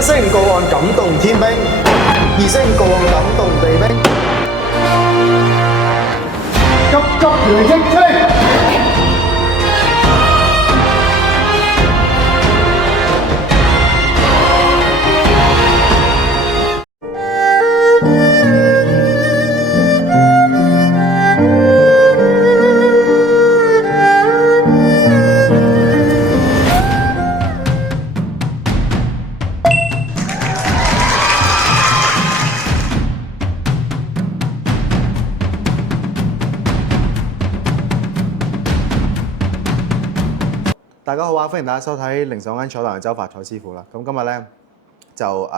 一聲個案感動天兵，二聲個案感動地兵，急急嚟擊擊。大家好啊！歡迎大家收睇靈手間彩台周發財師傅啦。咁今日咧就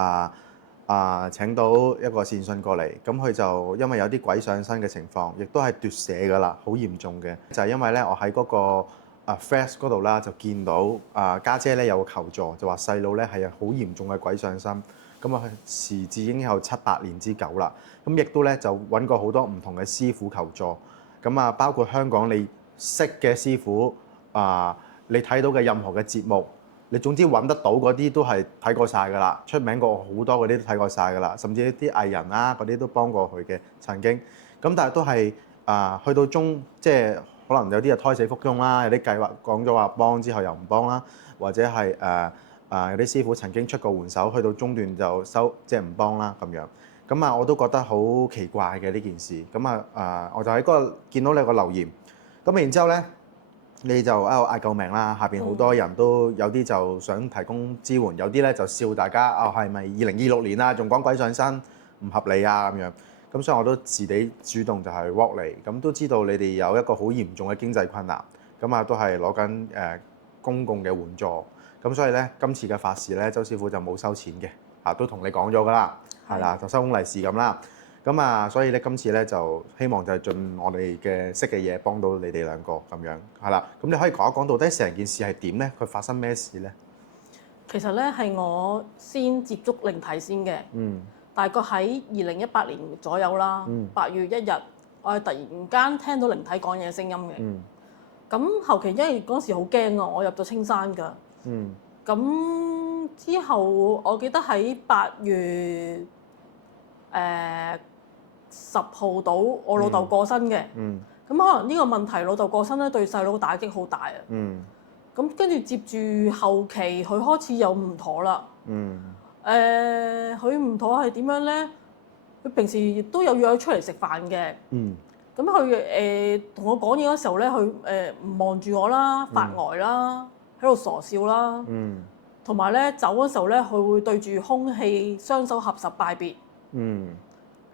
請到一個善信過嚟，咁佢就因為有啲鬼上身嘅情況，亦都係奪舍㗎啦，好嚴重嘅。就係因為咧，我喺嗰個Flash 嗰度啦，就見到家姐咧有個求助，就話細路咧係好嚴重嘅鬼上身。咁啊，時至已經有7-8年之久啦。咁亦都咧就揾過好多唔同嘅師傅求助。咁啊，包括香港你識嘅師傅你睇到嘅任何嘅節目，你總之揾得到嗰啲都係睇過晒㗎啦，出名過好多嗰啲都睇過晒㗎啦，甚至啲藝人啦嗰啲都幫過佢嘅曾經。咁但係都係去到中，即係可能有啲係胎死腹中啦，有啲計劃講咗話幫之後又唔幫啦，或者係有啲師傅曾經出過援手，去到中段就即係唔幫啦咁樣。咁我都覺得好奇怪嘅呢件事。咁我就喺嗰個見到你個留言，咁然之後咧。你就喺度嗌救命啦！下邊好多人都有啲就想提供支援，有啲咧就笑大家係咪2026年啊，仲講鬼上身唔合理啊咁樣。咁所以我都自己主動就係 walk 嚟，咁都知道你哋有一個好嚴重嘅經濟困難，咁都係攞緊公共嘅援助。咁所以咧今次嘅法事咧，周師傅就冇收錢嘅，都同你講咗㗎啦，係啦，就收工利是咁啦。咁所以咧今次咧就希望就係盡我哋嘅識嘅嘢幫到你哋兩個咁樣，係啦。咁你可以講一講到底成件事係點咧？佢發生咩事咧？其實咧係我先接觸靈體先嘅，大概喺2018年左右啦，8月1日，我係突然間聽到靈體講嘢嘅聲音嘅。咁後期因為嗰時好驚啊，我入咗青山㗎。咁之後我記得喺8月10號到，我老豆過身嘅。咁可能呢個問題，老豆過身咧對細佬打擊好大啊。咁跟住接住後期，佢開始有唔妥啦。佢唔妥係點樣咧？佢平時亦都有約出嚟食飯嘅。咁佢同我講嘢嗰時候咧，佢唔望住我啦，發呆啦，喺度傻笑啦。同埋咧走嗰時候咧，佢會對住空氣雙手合十拜別。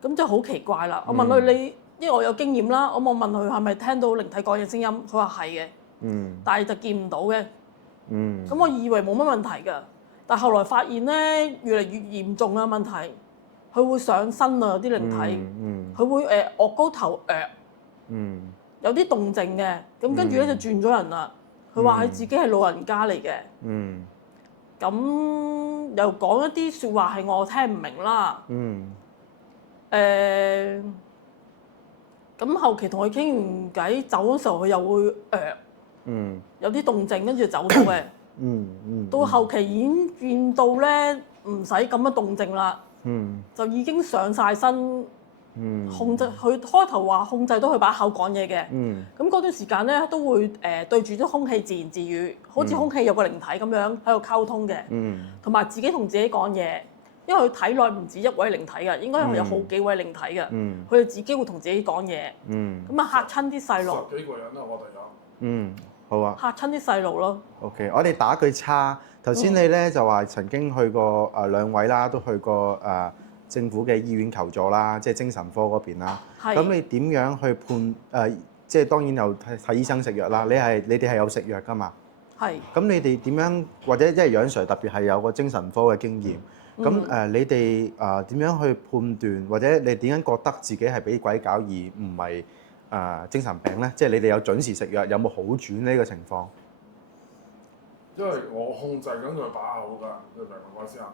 咁就好奇怪啦！我問佢你，因為我有經驗啦，我冇問佢係咪聽到靈體講嘢聲音，佢話係嘅，但係就見唔到嘅。咁我以為冇乜問題㗎，但係後來發現咧越嚟越嚴重嘅問題，佢會上身啊啲靈體，佢會惡高頭有啲動靜嘅，咁跟住咧就轉咗人啦。佢話佢自己係老人家嚟嘅，咁又講一啲説話係我聽唔明啦。咁後期同佢傾完偈走嗰時候，佢又會有啲動靜，跟住走咗嘅。到後期已經變到咧唔使咁嘅動靜啦，就已經上晒身，控制佢開頭話控制到佢把口講嘢嘅。咁嗰段時間咧都會對住啲空氣自言自語，好似空氣有個靈體咁樣喺度溝通嘅，同埋自己同自己講嘢。因為佢體內唔止一位靈體㗎，應該係有好幾位靈體㗎。佢哋自己會同自己講嘢，咁嚇親啲細路。10幾個人啦，我哋有。好啊。嚇親啲細路咯。OK， 我哋打句叉。頭先你咧就話曾經去過兩位啦，都去過政府嘅醫院求助啦，即係精神科嗰邊啦。咁你點樣去判即係當然有睇醫生食藥啦。你哋係有食藥㗎嘛？係。咁你哋點樣或者因為楊 Sir 特別係有個精神科嘅經驗？咁你哋點樣去判斷，或者你點樣覺得自己係俾鬼搞而唔係精神病咧？即係你哋有準時食藥，有冇好轉呢個情況？因為我控制緊佢把口㗎，你明唔明我意思啊？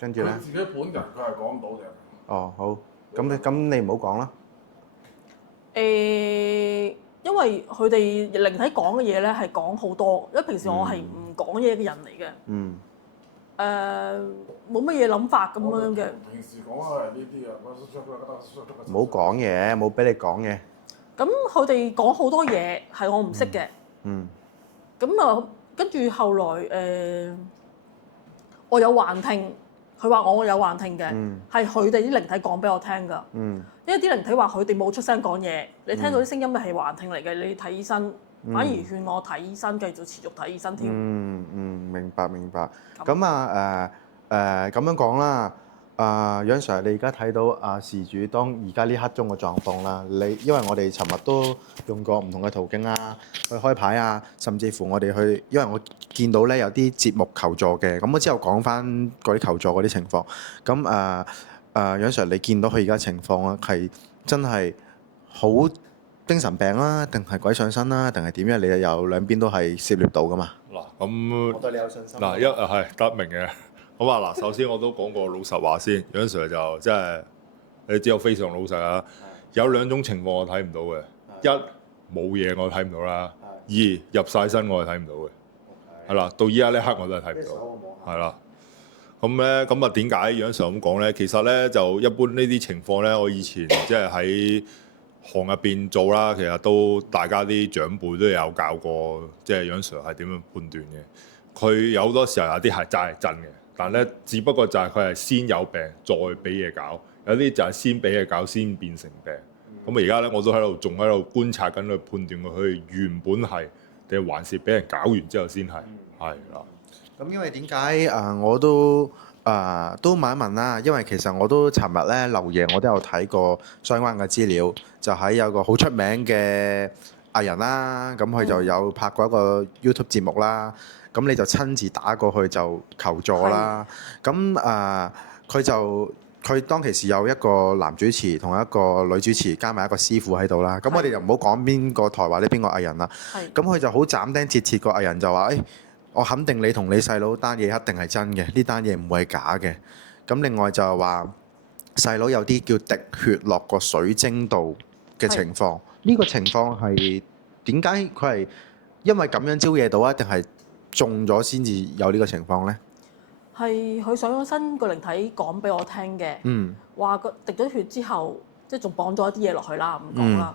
跟住咧。佢自己本人佢係講唔到嘅。哦，好。咁你唔好講啦。因為佢哋靈體講嘅嘢咧係講好多，因為平時我係唔講嘢嘅人嚟嘅。冇乜嘢諗法咁樣嘅。平時講係呢啲啊，唔好講嘢，冇俾你講嘢。咁佢哋講好多嘢係我唔識嘅。咁啊，跟住後來我有幻聽，佢話我有幻聽嘅，係佢哋啲靈體講俾我聽㗎。因為啲靈體話佢哋冇出聲講嘢，你聽到啲聲音係幻聽嚟嘅，你睇醫生，反而勸我睇醫生，繼續持續睇醫生添。明白。咁啊咁樣講啦。楊 Sir， 你而家睇到事主當而家呢刻鐘嘅狀況啦。因為我哋尋日都用過唔同嘅途徑啦，去開牌啊，甚至乎我哋去，因為我見到咧有啲節目求助嘅，咁我之後講翻嗰啲求助嗰啲情況。咁楊 Sir， 你見到佢而家情況啊，係真係好精神病啦，定係鬼上身啦，定係點樣？你有兩邊都係涉獵到噶嘛？嗱，咁我對你有信心。嗱，係得明嘅。咁嗱，首先我都講過老實話先，楊 Sir 就即係你知我非常老實啊。有兩種情況我睇唔到嘅，一冇嘢我睇唔到啦，二入晒身我係睇唔到嘅，係啦，到依家呢刻我都係睇唔到，係啦。咁咧，咁啊點解楊 Sir 咁講咧？其實咧就一般呢啲情況咧，我以前即係喺行入邊做啦，其實都大家啲長輩都有教過，即係楊 Sir 係點樣判斷嘅。佢有好多時候有啲係真嘅。但咧，只不過就係佢係先有病，再俾嘢搞；有啲就係先俾嘢搞，先變成病。咁而家咧，我都仲喺度觀察緊，去判斷佢原本係定還是俾人搞完之後先係啦。咁因為點解我都問一問啦？因為其實我都尋日咧留夜，我都有睇過相關嘅資料，就喺有個好出名嘅藝人啦，咁佢就有拍過一個 YouTube 節目啦。咁你就親自打過去就求助啦。咁佢當其時有一個男主持同一個女主持加埋一個師傅喺度啦。咁我哋就唔好講邊個台或者邊個藝人啦。咁佢就好斬釘截鐵，個藝人就話：我肯定你同你細佬單嘢一定係真嘅，呢單嘢唔會係假嘅。咁另外就係話細佬有啲叫滴血落個水晶度嘅情況。呢個情況係點解佢係因為咁樣招惹到啊？定係中咗先至有呢個情況呢？係佢上咗身個靈體講俾我聽嘅，話個滴咗血之後，即係仲綁咗一啲嘢落去啦，唔講啦。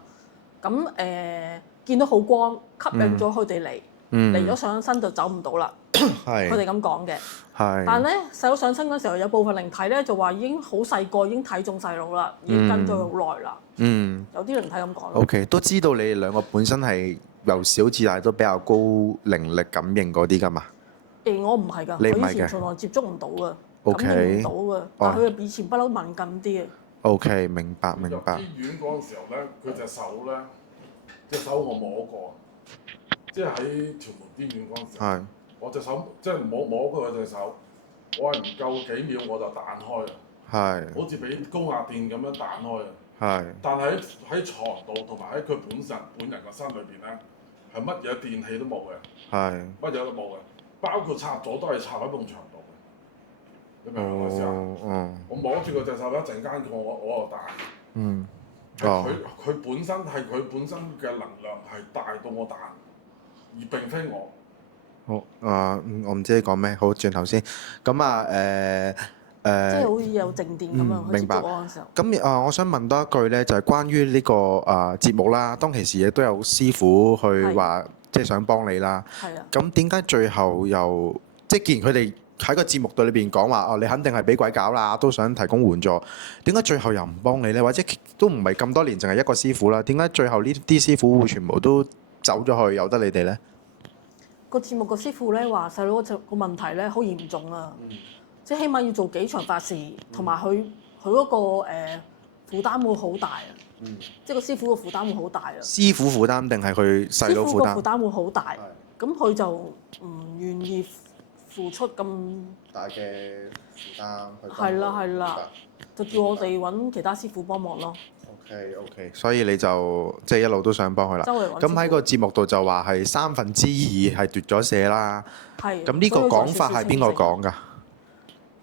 咁見到好光，吸引咗佢哋嚟咗上咗身就走唔到啦。佢哋咁講嘅。但係咧細佬上身嗰時候，有部分靈體咧就話已經好細個已經睇中細佬啦，已經跟咗佢好耐啦。有啲靈體咁講。OK， 都知道你哋兩個本身係由小至大都比較高靈力感應嗰啲㗎嘛？我唔係㗎，我以前從來接觸唔到㗎，感應唔到㗎。但係佢以前不嬲敏感啲嘅。OK， 明白。入醫院嗰陣時候咧，佢隻手咧，隻手我摸過，即係喺屯門醫院嗰陣時候，我隻手即係摸過佢隻手，我係唔夠幾秒我就彈開啦，好似俾高壓電咁樣彈開啊。但係喺牀度同埋喺佢本人個身裏邊咧，係乜嘢電器都冇嘅，乜嘢都冇嘅，包括插座都係插喺埲牆度嘅。你明唔明我意思啊？我摸住佢隻手一陣間，我就彈。佢本身嘅能量係大到我彈，而並非我。好我唔知你講咩，好轉頭先。咁即係好似有靜電咁樣去接觸我嗰陣時候。咁我想問多一句咧，就係關於呢個節目啦。當其時亦都有師傅去話，即係想幫你啦。咁點解最後又即係既然佢哋喺個節目度裏邊講話，你肯定係俾鬼搞啦，都想提供援助，點解最後又唔幫你呢？或者都唔係咁多年，淨係一個師傅啦。點解最後呢啲師傅會全部都走咗去，由得你哋呢？個節目個師傅咧話細佬個問題咧好嚴重啊！即係起碼要做幾場法事，同埋佢嗰個負擔會好大啊！即係個師傅個負擔會好大啊！師傅負擔定係佢細佬負擔？師傅個負擔會好大，咁佢就唔願意付出咁大嘅負擔。係啦，就叫我哋揾其他師傅幫忙咯。OK， 所以你就即係一路都想幫佢啦。咁喺個節目度就話係2/3係奪咗舍啦。咁呢個講法係邊個講㗎？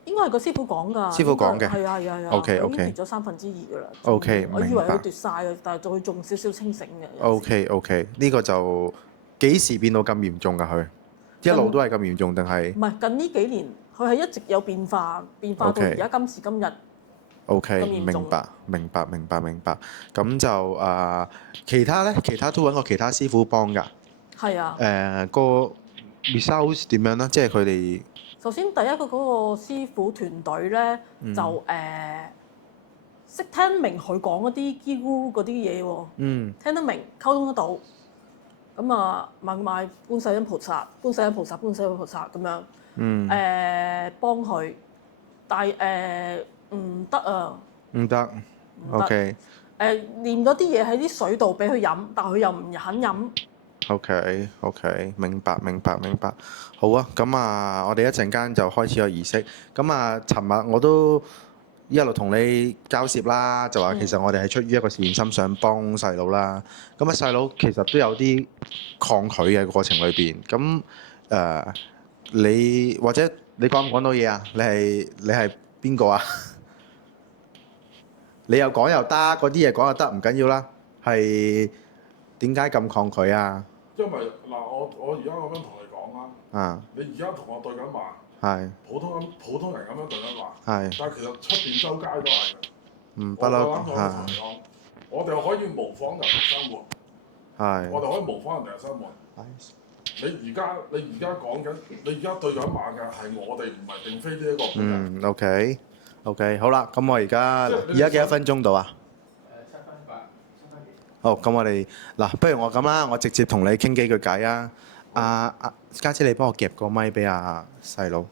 應該係個師傅講㗎。師傅講嘅。係啊。OK。已經奪咗2/3㗎啦。OK， 我以為佢奪晒嘅，但係就會仲少少清醒嘅。OK， 呢個就幾時變到咁嚴重㗎？佢一路都係咁嚴重定係？唔係近呢幾年佢係一直有變化到而家今時今日。OK，明白。咁就其他咧，其他都揾過其他師傅幫㗎。係啊。個 result 點樣咧？即係佢哋首先第一個嗰個師傅團隊咧，就識聽明佢講嗰啲基咕嗰啲嘢喎。聽得明，溝通得到。咁啊，買觀世音菩薩咁樣。幫佢，但係唔得啊！唔得，OK。唸咗啲嘢喺啲水度俾佢飲，但係佢又唔肯飲。OK，明白。好啊，咁我哋一陣間就開始個儀式。咁尋日我都一路同你交涉啦，就話其實我哋係出於一個善心想幫細佬啦。咁細佬其實都有啲抗拒嘅過程裏邊。咁你或者你講唔講到嘢啊？你係邊個啊？你又講又得，嗰啲嘢講又得，唔緊要啦。係點解咁抗拒啊？因為嗱，我而家咁樣同你講啦。你而家同我對緊話。係。普通人咁樣對緊話。係。但係其實出邊周街都係嘅。不嬲。我哋可以模仿人哋生活。係。我哋可以模仿人哋嘅生活。你而家講緊，你而家對緊話嘅係我哋，唔係並非呢一個本人。OK，好啦，咁我而家幾多分鐘到啊？7分8，7分幾。好，咁我哋嗱，不如我咁啦，我直接同你傾幾句偈啊！家姐，你幫我夾個咪俾細佬。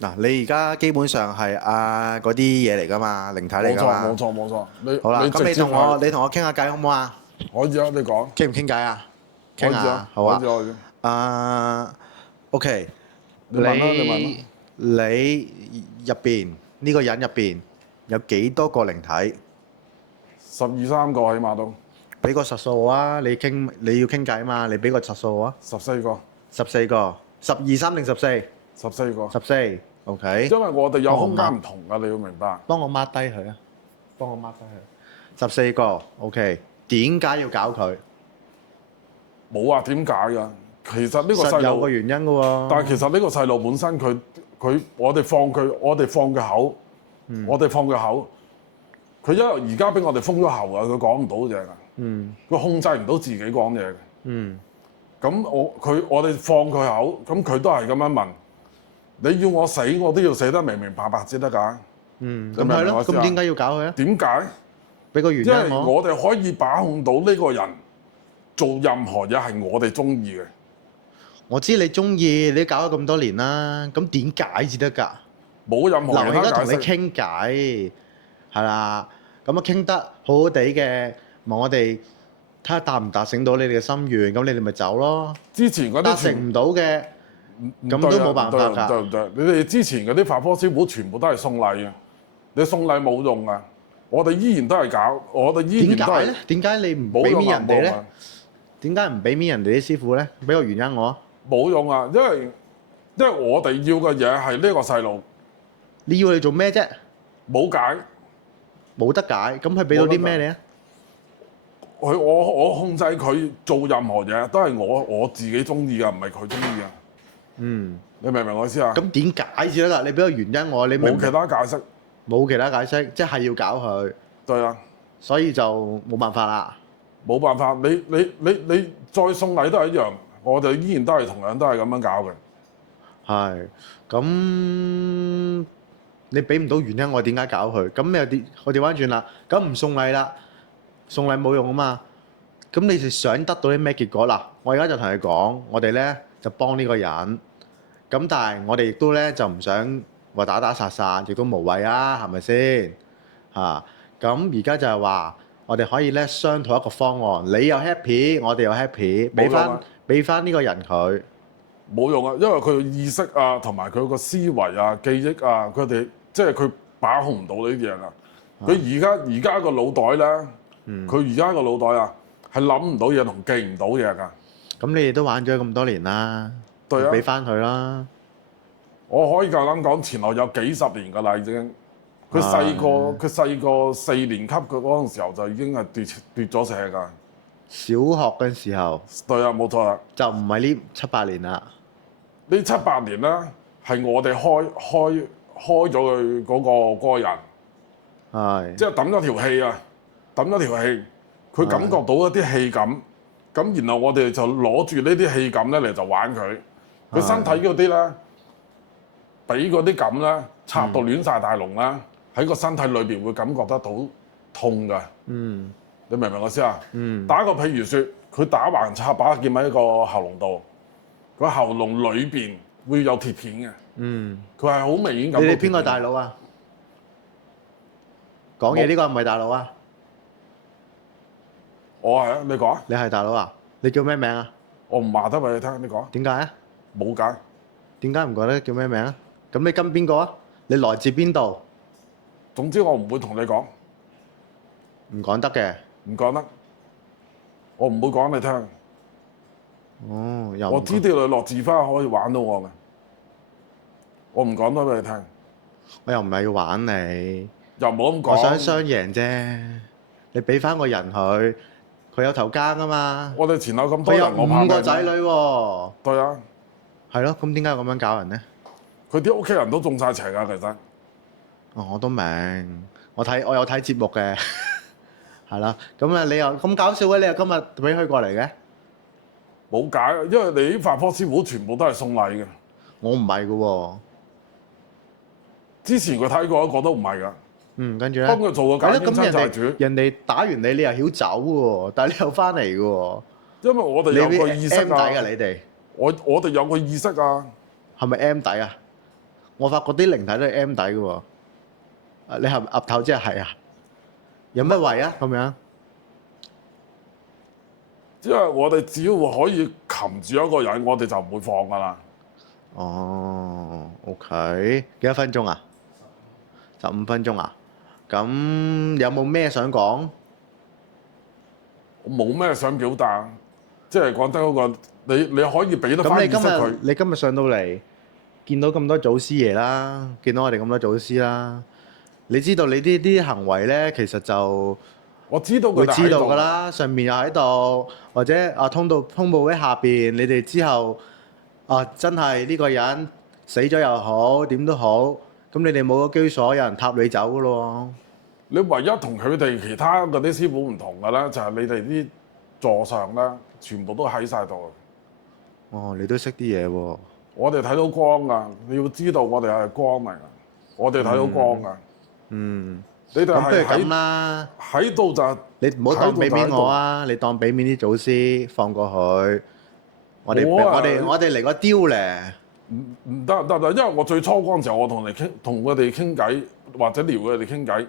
嗱，你而家基本上係嗰啲嘢嚟㗎嘛，靈體嚟㗎嘛。冇錯。好啦，咁你同我傾下偈好唔好啊？可以啊，你講。傾唔傾偈啊？傾下，好啊。OK，你入邊呢個人入邊有幾多個靈體？12、13個起碼都。俾個實數我啊！你要傾偈嘛？你俾個實數我啊！14個。14個。12、3定14？14個。14。OK。因為我哋有空間唔同㗎，你要明白。幫我 mark 低佢啊！幫我 mark 低佢。14個。OK。點解要搞佢？冇話點解㗎？其實呢個細路有個原因㗎喎。但係其實呢個細路本身我哋放佢口，佢因為而家俾我哋封咗喉啊，佢講唔到嘢㗎。佢控制唔到自己講嘢嘅。咁我哋放佢口，咁佢都係咁樣問。你要我死，我都要死得明明白白先得㗎。咁係咯。咁點解要搞佢啊？點解？俾個原因我。因為我哋可以把控到呢個人做任何嘢係我哋中意嘅。我知你中意，你搞咗咁多年啦，咁點解至得㗎？冇任何其他解釋。嗱，我而家同你傾偈，係啦，咁傾得好好地嘅，咪我哋睇下達唔達成到你哋嘅心願，咁你哋咪走咯。之前嗰啲達成唔到嘅，咁都冇辦法㗎。對，你哋之前嗰啲法科師傅全部都係送禮嘅，你送禮冇用㗎，我哋依然都係搞，我哋依然都係。點解咧？點解你唔俾面人哋咧？點解唔俾面人哋啲師傅咧？俾個原因我。冇用啊，因為我哋要嘅嘢係呢個細路。你要佢做咩啫？冇解，冇得解。咁佢俾到啲咩你啊？我控制佢做任何嘢都係我自己中意㗎，唔係佢中意㗎。你明唔明我意思啊？咁點解先得㗎？你俾個原因我，你冇其他解釋。冇其他解釋，即係要搞佢。對啊。所以就冇辦法啦。冇辦法，你再送禮都係一樣。我哋依然都係同樣都係咁樣搞嘅。係，咁你俾唔到原因我點解搞佢？咁我調翻轉啦，咁唔送禮啦，送禮冇用啊嘛。咁你哋想得到啲咩結果？嗱，我而家就同你講，我哋咧就幫呢個人。咁但係我哋亦都咧就唔想話打打殺殺，亦都無謂啊，係咪先？咁而家就係話，我哋可以咧商討一個方案，你又 happy，我哋又 happy，俾翻呢個人佢。冇用啊，因為佢意識啊，同埋佢個思維啊、記憶啊，佢哋即係佢把控唔到呢啲嘢啊。佢而家個腦袋咧，佢而家個腦袋啊係諗唔到嘢同記唔到嘢㗎。咁你哋都玩咗咁多年啦，對啊，俾翻佢啦。我可以夠膽講，前後有幾十年㗎啦已經。佢細個4年級嗰陣時候就已經係奪咗舍㗎。小學嘅時候，對啊，冇錯啦，就唔係呢7、8年啦。呢7、8年咧係我哋開咗佢嗰個人，係即係抌咗條氣啊，抌咗條氣，佢感覺到一啲氣感，咁然後我哋就攞住呢啲氣感咧嚟就玩佢，佢身體嗰啲咧，俾嗰啲感咧插到亂晒大龍啦，喺個身體裏邊會感覺得到痛㗎。嗯，你明唔明我意思啊？嗯，打個譬如説，佢打橫插把劍喺個喉嚨度，個喉嚨裏邊會有鐵片嘅。嗯，佢係好明顯咁。你哋邊個大佬啊？講嘢呢個唔係大佬啊？我係啊，你講啊。你係大佬啊？你叫咩名啊？我唔話得俾你聽，你講。點解啊？冇解。點解唔覺得叫咩名啊？咁你跟邊個啊？你來自邊度？總之我唔會同你講，唔講得嘅。唔講得。我唔會講你聽。哦，又我知道你落字花可以玩到我嘅，我唔講得俾你聽。我又唔係要玩你，又唔好咁講。我想雙贏啫。你俾翻個人佢，佢有頭家啊嘛。我哋前後咁多佢有人，我怕5個仔女喎。對啊，係咯，咁點解咁樣搞人呢？佢啲屋企人都中晒邪㗎，其實。哦，我都明，我有睇節目嘅，係啦。咁啊，你又咁搞笑嘅，你又今日俾佢過嚟嘅？冇解，因為你啲法科師傅全部都係送禮嘅。我唔係嘅喎。之前佢睇過一個都唔係㗎。嗯，跟住咧，幫佢做個解經親債主。人哋打完你，你又曉走喎，但係你又翻嚟嘅喎。因為我哋有個意識 M 底啊，㗎你哋我哋有個意識啊。係咪 M 底啊？我發覺啲靈體都係 M 底嘅喎。你係岌頭即係啊？有咩位啊？咁樣？因為我哋只要可以擒住一個人，我哋就唔會放㗎啦。哦，OK，幾多分鐘啊？15分鐘啊？咁有冇咩想講？我冇咩想表達，即係講真嗰個，你可以俾得咁翻意識佢。你今日上到嚟，見到咁多祖師爺啦，見到我哋咁多祖師啦，你知道你啲行為咧，其實就我知道會佢哋喺度知道㗎。啦，上面又喺度，或者通報喺下邊，你哋之後真係呢個人死咗又好，點都好，咁你哋冇咗居所，有人塔你走㗎咯你唯一同佢哋其他嗰啲師傅唔同嘅咧，就係你哋啲座上咧，全部都喺晒度。哦，你都識啲嘢喎。我哋睇到光㗎，你要知道我哋係光嚟㗎，我哋睇到光㗎。嗯，你哋咁不如係咁啦。喺度就你唔好當俾面我啊！你當俾面啲祖師放過去，我哋嚟個雕咧。唔得，因為我最初嗰陣時候，我同佢哋傾偈，或者撩佢哋傾偈，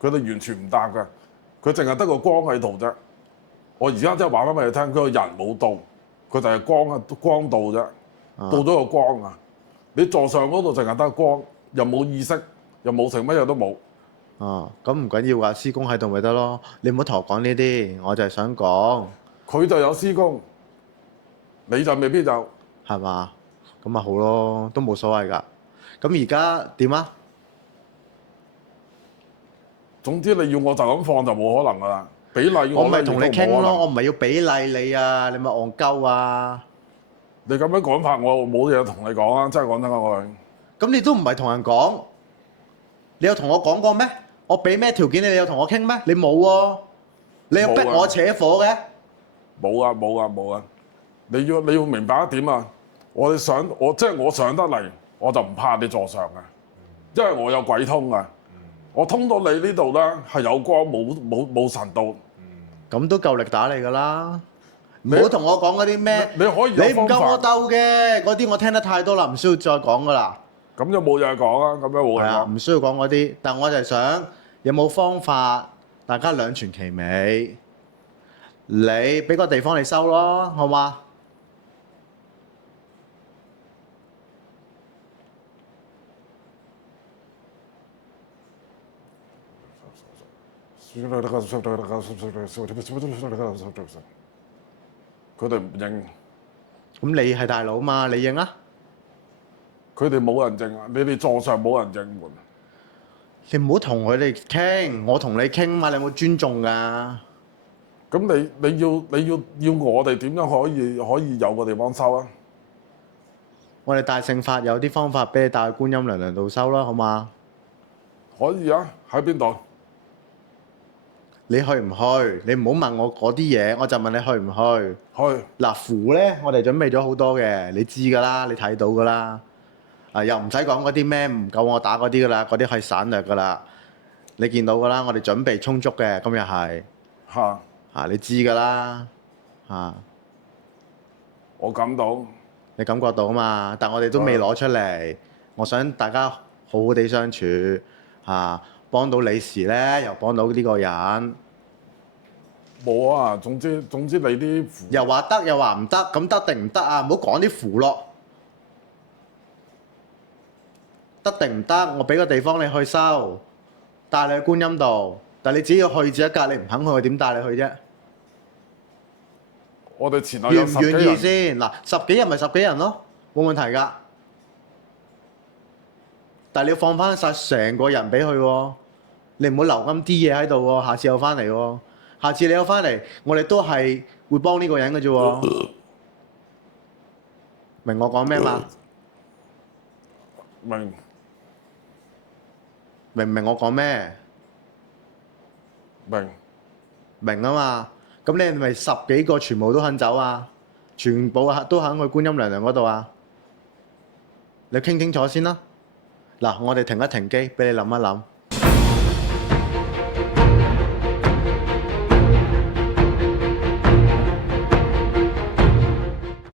佢哋完全唔答㗎，佢淨係得個光喺度啫。我而家真係話翻俾你聽，佢個人冇到，佢就係光到啫，到咗個光啊！你座上嗰度淨係得光，又冇意識，又冇成乜嘢都冇。哦，咁唔緊要㗎，師公喺度咪得咯。你唔好同我講呢啲，我就係想講，佢就有師公，你就未必有，係嘛？咁咪好咯，都冇所謂㗎。咁而家點啊？總之你要我就咁放就冇可能㗎啦。比例我咪同你傾咯，我我唔係要比例你啊，你咪戇鳩啊！你咁樣講法，我冇嘢同你講啊！真係講真嗰句。咁你都唔係同人講，你有同我講過咩？我俾咩條件你？你有同我傾咩？你冇喎，你又逼我扯火嘅。冇啊！你要明白一點啊！我上得嚟，我就唔怕你坐上嘅，因為我有鬼通啊！我通到你呢度咧係有光冇神道。咁都夠力打你㗎啦！唔好同我講嗰啲咩，你可以你唔夠我鬥嘅嗰啲，我聽得太多啦，唔需要再講㗎啦。咁就冇嘢講啊！咁樣冇嘢講。唔需要講嗰啲，但我就係想有冇方法，大家兩全其美。你俾個地方你收咯，好嗎？佢哋唔認，咁你係大佬嘛？你認啊？佢哋冇人認啊！你哋座上冇人認門。你唔好同佢哋傾，我同你傾嘛，你有冇尊重㗎？咁你要我哋點樣可以有個地方收啊？我哋帶聖法有啲方法俾你帶去觀音娘娘度收啦，好嘛？可以啊，喺邊度？你去唔去？你唔好問我嗰啲嘢，我就問你去唔去？去。嗱，符咧，我哋準備咗好多嘅，你知㗎啦，你睇到㗎啦。又唔使講嗰啲咩唔夠我打嗰啲㗎啦，嗰啲係省略㗎啦。你見到㗎啦，我哋準備充足嘅，今日係嚇。你知㗎啦。我感到。你感覺到啊嘛，但我哋都未攞出嚟。我想大家好好地相處幫到李時咧，又幫到呢個人。冇啊，總之你啲符又話得又話唔得，咁得定唔得啊？唔好講啲符咯。得定唔得？我俾個地方你去收，帶你去觀音度。但你只要去至一格，你唔肯去，我點帶你去啫？我哋前後願唔有十幾願意人。先？嗱，十幾人咪十幾人咯，冇問題㗎。但係你要放翻晒成個人俾佢喎，你唔好留咁啲嘢喺度喎。下次又翻嚟喎，下次你又翻嚟，我哋都係會幫呢個人嘅啫喎。明我講咩嘛？明唔明我講咩？明啊嘛。咁你係咪十幾個全部都肯走啊？全部都肯去觀音娘娘嗰度啊？你傾清楚先啦。嗱，我哋停一停機，俾你諗一諗。